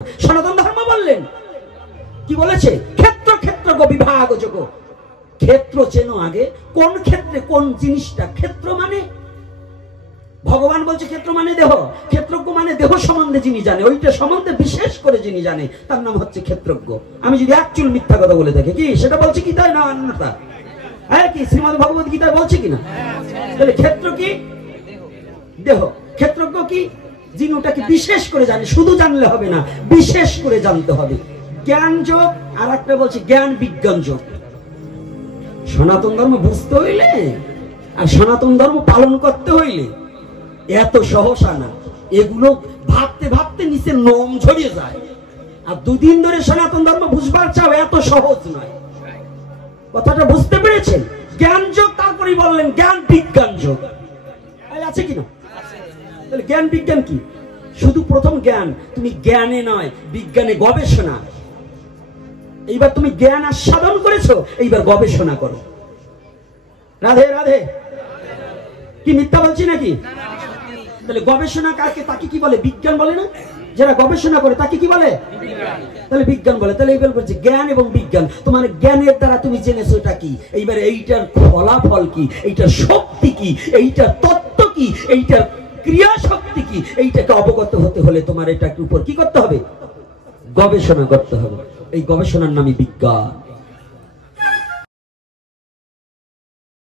সনাতন ধর্ম বললেন কি বলেছে? ক্ষেত্র ক্ষেত্র বিভাগ যোগ। ক্ষেত্র চেনো আগে, কোন ক্ষেত্রে কোন জিনিসটা। ক্ষেত্র মানে ভগবান বলছে ক্ষেত্র মানে দেহ, ক্ষেত্রজ্ঞ মানে দেহ সম্বন্ধে যিনি জানে, ওইটা সম্বন্ধে বিশেষ করে যিনি জানে তার নাম হচ্ছে ক্ষেত্রজ্ঞ। আমি যদি একচুল মিথ্যা কথা বলে থাকি, কি সেটা বলছি কি তাই না অন্যতা? হ্যাঁ, কি শ্রীমদ ভগবত গীতায় বলছে কিনা? তাহলে ক্ষেত্র কি? দেহ। ক্ষেত্রজ্ঞ কি? যিনি ওটাকে বিশেষ করে জানে। শুধু জানলে হবে না, বিশেষ করে জানতে হবে। জ্ঞান যোগ আর একটা বলছে জ্ঞান বিজ্ঞান যোগ। সনাতন ধর্ম বুঝতে হইলে আর সনাতন ধর্ম পালন করতে হইলে এত সহসা না। এগুলো ভাবতে ভাবতে নিচে নোম ঝরিয়ে যায়। আর দুদিন ধরে সনাতন ধর্ম বুঝবার চাও, এত সহজ নয়। কথাটা বুঝতে পেরেছেন? জ্ঞান যোগ, তারপরে বললেন জ্ঞান বিজ্ঞান যোগ। আছে কিনা? তাহলে জ্ঞান বিজ্ঞান কি? শুধু প্রথম জ্ঞান, তুমি জ্ঞানে নয় বিজ্ঞানে গবেষণা। এইবার তুমি জ্ঞান আস্বাদন করেছো, এইবার গবেষণা করো। রাধে রাধে। কি মিথ্যা বলছি নাকি? তাহলে গবেষণা কাকে, তাকে কি বলে? বিজ্ঞান বলে না? যারা গবেষণা করে তাকে কি বলে? তাহলে বিজ্ঞান বলে। তাহলে এইবার বলছে জ্ঞান এবং বিজ্ঞান। তোমার জ্ঞানের দ্বারা তুমি জেনেছো এটা কি, এইবার এইটার ফলাফল কি, এইটার শক্তি কি, এইটার তত্ত্ব কি, এইটার ক্রিয়া শক্তি কি, এইটাকে অবগত হতে হলে তোমার এটার উপর কি করতে হবে? গবেষণা করতে হবে। এই গবেষণার নামই বিজ্ঞান।